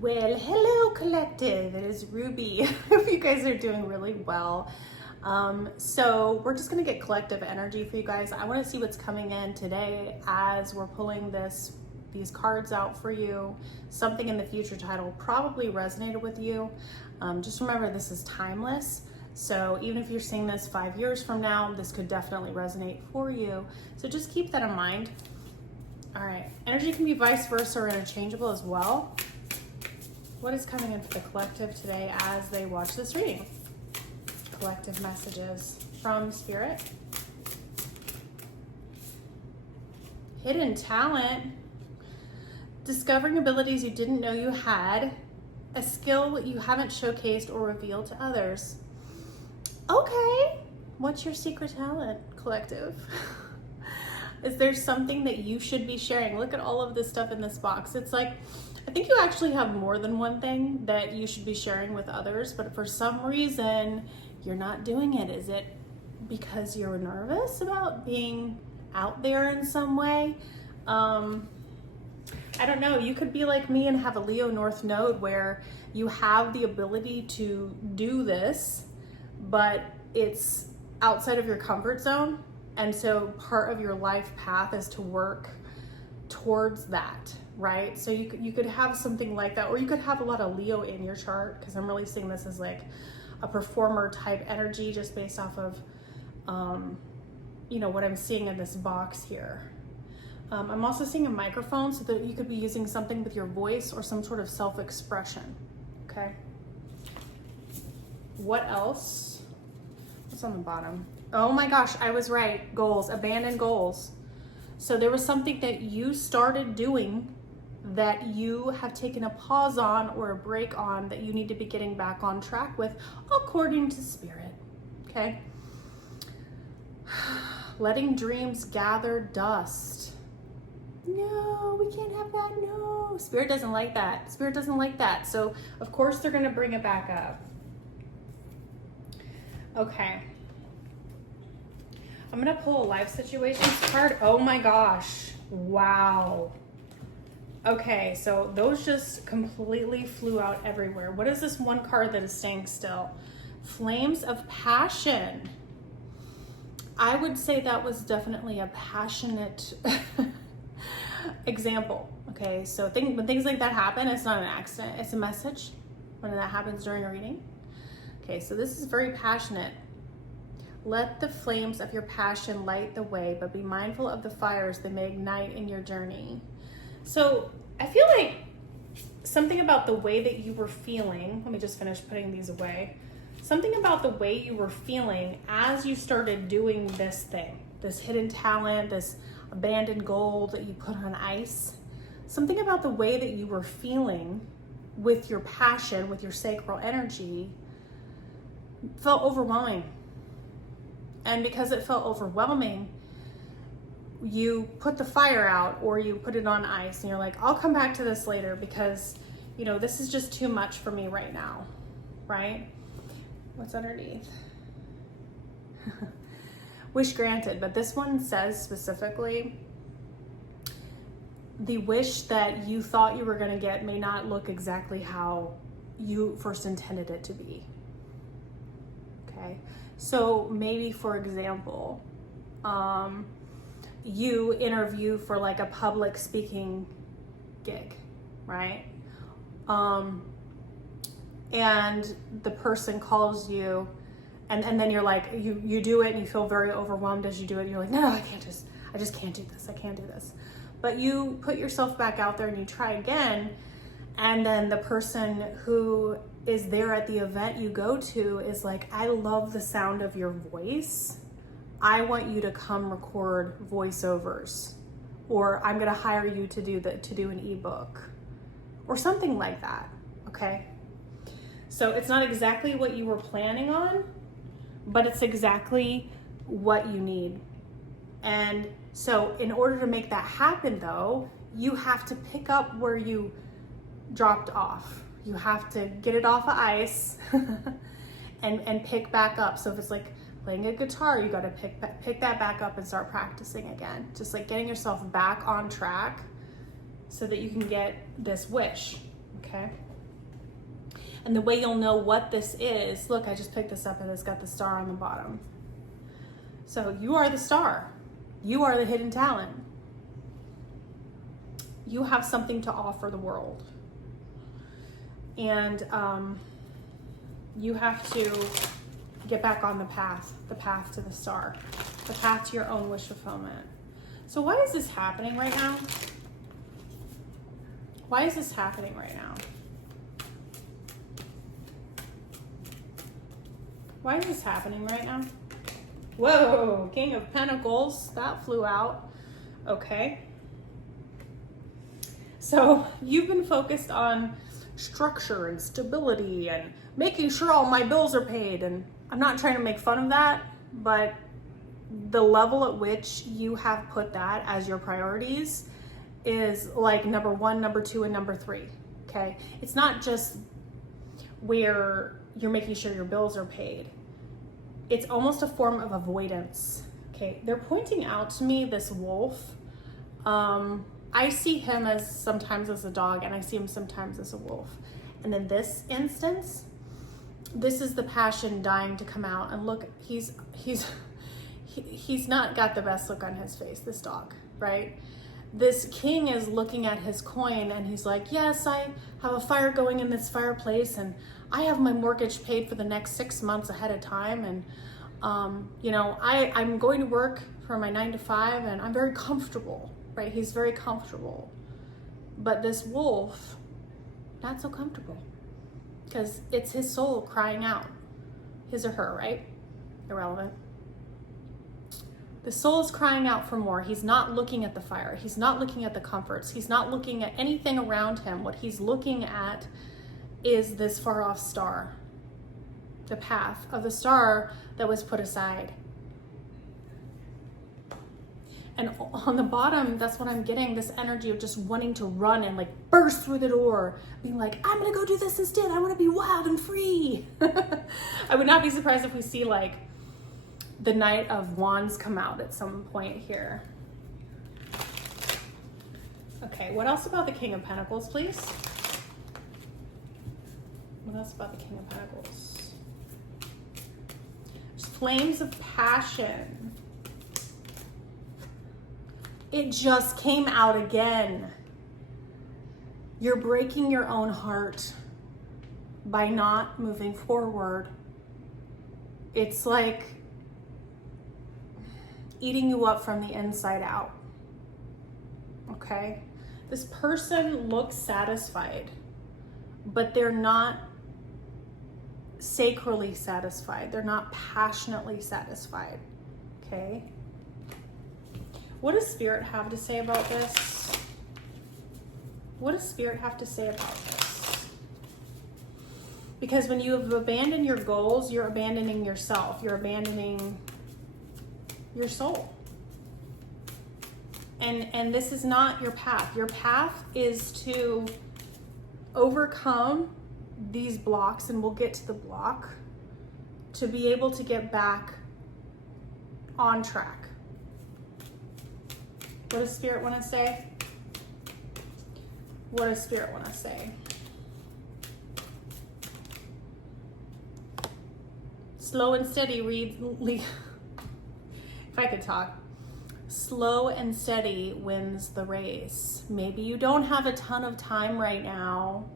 Well, hello collective, it is Ruby. I hope you guys are doing really well. So we're just gonna get collective energy for you guys. I wanna see what's coming in today as we're pulling these cards out for you. Something in the future title probably resonated with you. Just remember, this is timeless. So even if you're seeing this 5 years from now, this could definitely resonate for you. So just keep that in mind. All right, energy can be vice versa or interchangeable as well. What is coming in for the collective today as they watch this reading? Collective messages from Spirit. Hidden talent. Discovering abilities you didn't know you had. A skill you haven't showcased or revealed to others. Okay, what's your secret talent, collective? Is there something that you should be sharing? Look at all of this stuff in this box. It's like, I think you actually have more than one thing that you should be sharing with others, but for some reason, you're not doing it. Is it because you're nervous about being out there in some way? I don't know. You could be like me and have a Leo North Node where you have the ability to do this, but it's outside of your comfort zone. And so part of your life path is to work towards that, right? So you could have something like that, or you could have a lot of Leo in your chart, because I'm really seeing this as like a performer type energy just based off of, what I'm seeing in this box here. I'm also seeing a microphone, so that you could be using something with your voice or some sort of self-expression, okay? What else? What's on the bottom? Oh my gosh, I was right. Goals, abandoned goals. So there was something that you started doing that you have taken a pause on or a break on that you need to be getting back on track with according to Spirit, okay? Letting dreams gather dust. No, we can't have that, no. Spirit doesn't like that. Spirit doesn't like that. So of course they're gonna bring it back up. Okay. I'm gonna pull a life situations card. Oh my gosh, wow. Okay, so those just completely flew out everywhere. What is this one card that is staying still? Flames of passion. I would say that was definitely a passionate example. Okay, so when things like that happen, it's not an accident, it's a message when that happens during a reading. Okay, so this is very passionate. Let the flames of your passion light the way, but be mindful of the fires that may ignite in your journey. So I feel like something about the way that you were feeling, let me just finish putting these away. Something about the way you were feeling as you started doing this thing, this hidden talent, this abandoned goal that you put on ice. Something about the way that you were feeling with your passion, with your sacral energy, felt overwhelming. And because it felt overwhelming, you put the fire out or you put it on ice and you're like, I'll come back to this later because, this is just too much for me right now, right? What's underneath? Wish granted, but this one says specifically, the wish that you thought you were going to get may not look exactly how you first intended it to be. Okay. So maybe, for example, you interview for like a public speaking gig, right? And the person calls you and then you're like, you do it and you feel very overwhelmed as you do it. You're like, no, I just can't do this. I can't do this. But you put yourself back out there and you try again. And then the person who is there at the event you go to is like, I love the sound of your voice. I want you to come record voiceovers, or I'm gonna hire you to do an ebook or something like that, okay? So it's not exactly what you were planning on, but it's exactly what you need. And so in order to make that happen though, you have to pick up where you dropped off. You have to get it off of ice and pick back up. So if it's like playing a guitar, you got to pick that back up and start practicing again. Just like getting yourself back on track so that you can get this wish, okay? And the way you'll know what this is, look, I just picked this up and it's got the star on the bottom. So you are the star. You are the hidden talent. You have something to offer the world. And you have to get back on the path to the star, the path to your own wish fulfillment. So why is this happening right now? Why is this happening right now? Why is this happening right now? Whoa, King of Pentacles, that flew out. Okay. So you've been focused on structure and stability and making sure all my bills are paid. And I'm not trying to make fun of that, but the level at which you have put that as your priorities is like number 1, number 2, and number 3. Okay. It's not just where you're making sure your bills are paid. It's almost a form of avoidance. Okay. They're pointing out to me this wolf. I see him as sometimes as a dog, and I see him sometimes as a wolf. And in this instance, this is the passion dying to come out. And look, he's not got the best look on his face, this dog, right? This king is looking at his coin and he's like, yes, I have a fire going in this fireplace and I have my mortgage paid for the next 6 months ahead of time. And, you know, I'm going to work for my 9 to 5 and I'm very comfortable, right? He's very comfortable. But this wolf, not so comfortable, because it's his soul crying out. His or her, right? Irrelevant. The soul is crying out for more. He's not looking at the fire. He's not looking at the comforts. He's not looking at anything around him. What he's looking at is this far off star, the path of the star that was put aside. And on the bottom, that's what I'm getting, this energy of just wanting to run and like burst through the door, being like, I'm gonna go do this instead. I wanna be wild and free. I would not be surprised if we see like the Knight of Wands come out at some point here. Okay, what else about the King of Pentacles, please? What else about the King of Pentacles? There's flames of passion. It just came out again. You're breaking your own heart by not moving forward. It's like eating you up from the inside out. Okay? This person looks satisfied, but they're not sacrally satisfied. They're not passionately satisfied. Okay? What does Spirit have to say about this? What does Spirit have to say about this? Because when you have abandoned your goals, you're abandoning yourself. You're abandoning your soul. And this is not your path. Your path is to overcome these blocks, and we'll get to the block, to be able to get back on track. What does Spirit want to say? What does Spirit want to say? Slow and steady if I could talk. Slow and steady wins the race. Maybe you don't have a ton of time right now.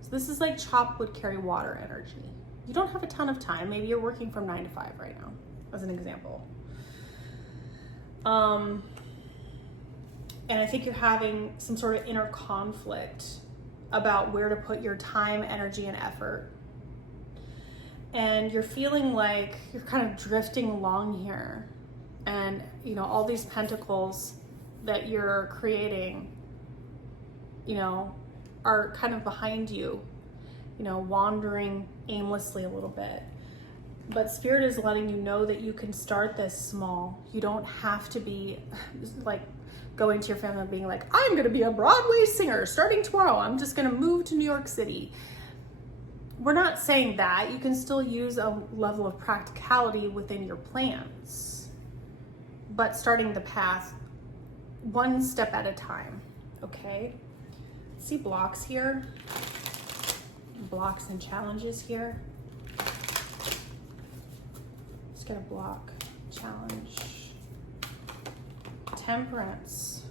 So this is like chop wood, carry water energy. You don't have a ton of time. Maybe you're working from 9 to 5 right now, as an example. And I think you're having some sort of inner conflict about where to put your time, energy, and effort. And you're feeling like you're kind of drifting along here. And, you know, all these pentacles that you're creating, you know, are kind of behind you, you know, wandering aimlessly a little bit. But Spirit is letting you know that you can start this small. You don't have to be like going to your family and being like, I'm gonna be a Broadway singer starting tomorrow. I'm just gonna move to New York City. We're not saying that. You can still use a level of practicality within your plans, but starting the path one step at a time, okay? See blocks here? blocks and challenges here. Let's get a block, challenge. Temperance.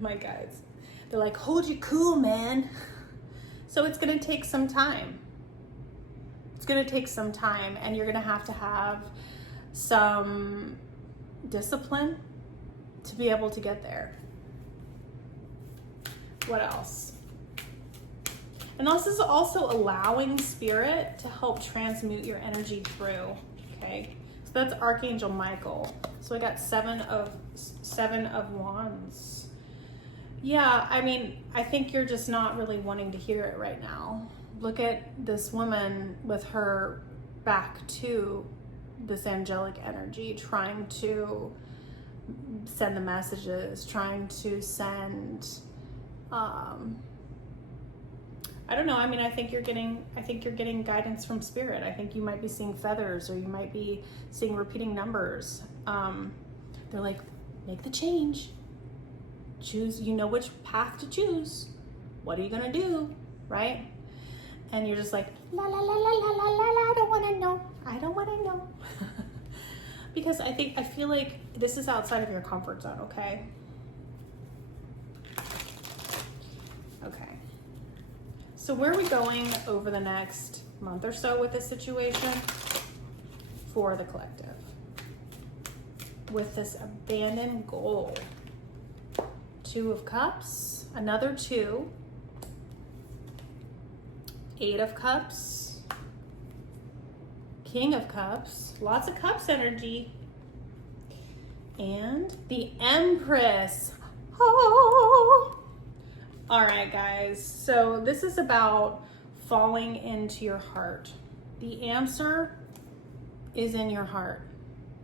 My guides, they're like, hold you cool, man. So it's gonna take some time. It's gonna take some time, and you're gonna have some discipline to be able to get there. What else? And this is also allowing spirit to help transmute your energy through, okay? So that's Archangel Michael. So I got seven of wands. Yeah, I mean, I think you're just not really wanting to hear it right now. Look at this woman with her back to this angelic energy, trying to send the messages, trying to send, I don't know. I mean, I think you're getting guidance from spirit. I think you might be seeing feathers, or you might be seeing repeating numbers. They're like, make the change. Choose, you know which path to choose. What are you gonna do, right? And you're just like, la la la la la la la, I don't wanna know. I don't wanna know. Because I feel like this is outside of your comfort zone, okay? Okay. So where are we going over the next month or so with this situation? For the collective. With this abandoned goal. 2 of Cups, another 2. 8 of Cups. King of Cups, lots of Cups energy. And the Empress. Oh. All right, guys, so this is about falling into your heart. The answer is in your heart.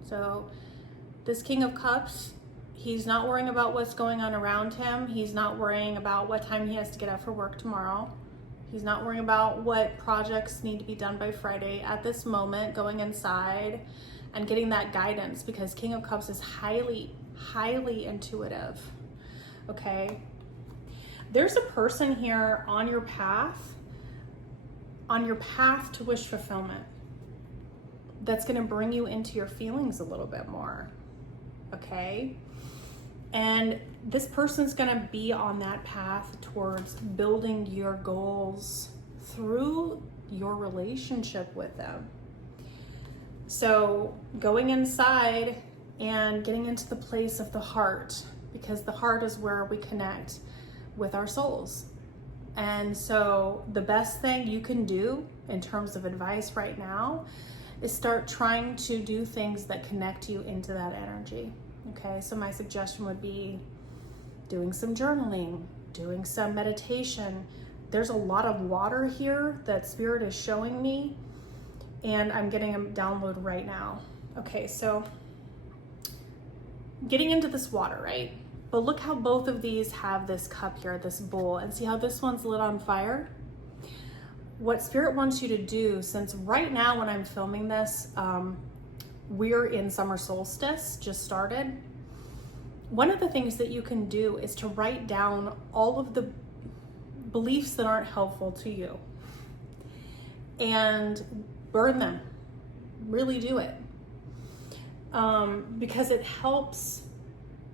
So this King of Cups, he's not worrying about what's going on around him. He's not worrying about what time he has to get up for work tomorrow. He's not worrying about what projects need to be done by Friday. At this moment, going inside and getting that guidance, because King of Cups is highly, highly intuitive, okay? There's a person here on your path to wish fulfillment, that's gonna bring you into your feelings a little bit more, okay? And this person's gonna be on that path towards building your goals through your relationship with them. So going inside and getting into the place of the heart, because the heart is where we connect with our souls. And so the best thing you can do in terms of advice right now is start trying to do things that connect you into that energy. Okay, so my suggestion would be doing some journaling, doing some meditation. There's a lot of water here that Spirit is showing me, and I'm getting a download right now. Okay, so getting into this water, right? But look how both of these have this cup here, this bowl, and see how this one's lit on fire? What Spirit wants you to do, since right now when I'm filming this, we're in summer solstice, just started. One of the things that you can do is to write down all of the beliefs that aren't helpful to you and burn them. Really do it. Because it helps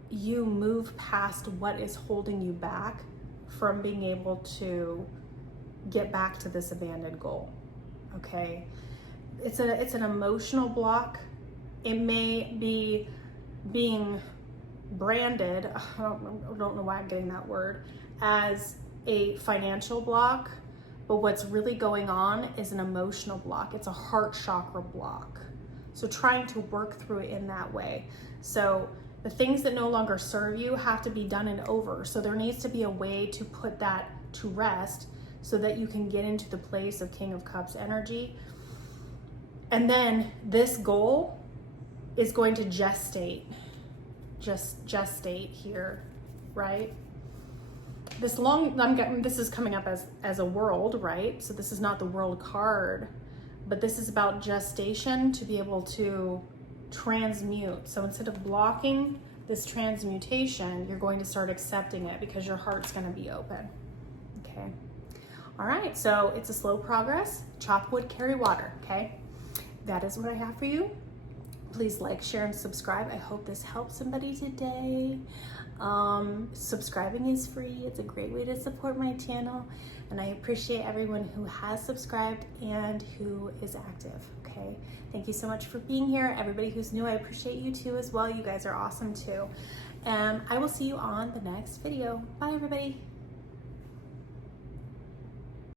you move past what is holding you back from being able to get back to this abandoned goal. Okay? It's an emotional block. It may be being branded, I don't know why I'm getting that word, as a financial block, but what's really going on is an emotional block. It's a heart chakra block. So trying to work through it in that way. So the things that no longer serve you have to be done and over. So there needs to be a way to put that to rest so that you can get into the place of King of Cups energy. And then this goal is going to gestate here, right? This is coming up as a world, right? So this is not the world card, but this is about gestation to be able to transmute. So instead of blocking this transmutation, you're going to start accepting it because your heart's going to be open. Okay. All right, so it's a slow progress. Chop wood, carry water, okay? That is what I have for you. Please like, share, and subscribe. I hope this helps somebody today. Subscribing is free. It's a great way to support my channel. And I appreciate everyone who has subscribed and who is active, okay? Thank you so much for being here. Everybody who's new, I appreciate you too as well. You guys are awesome too. And I will see you on the next video. Bye, everybody.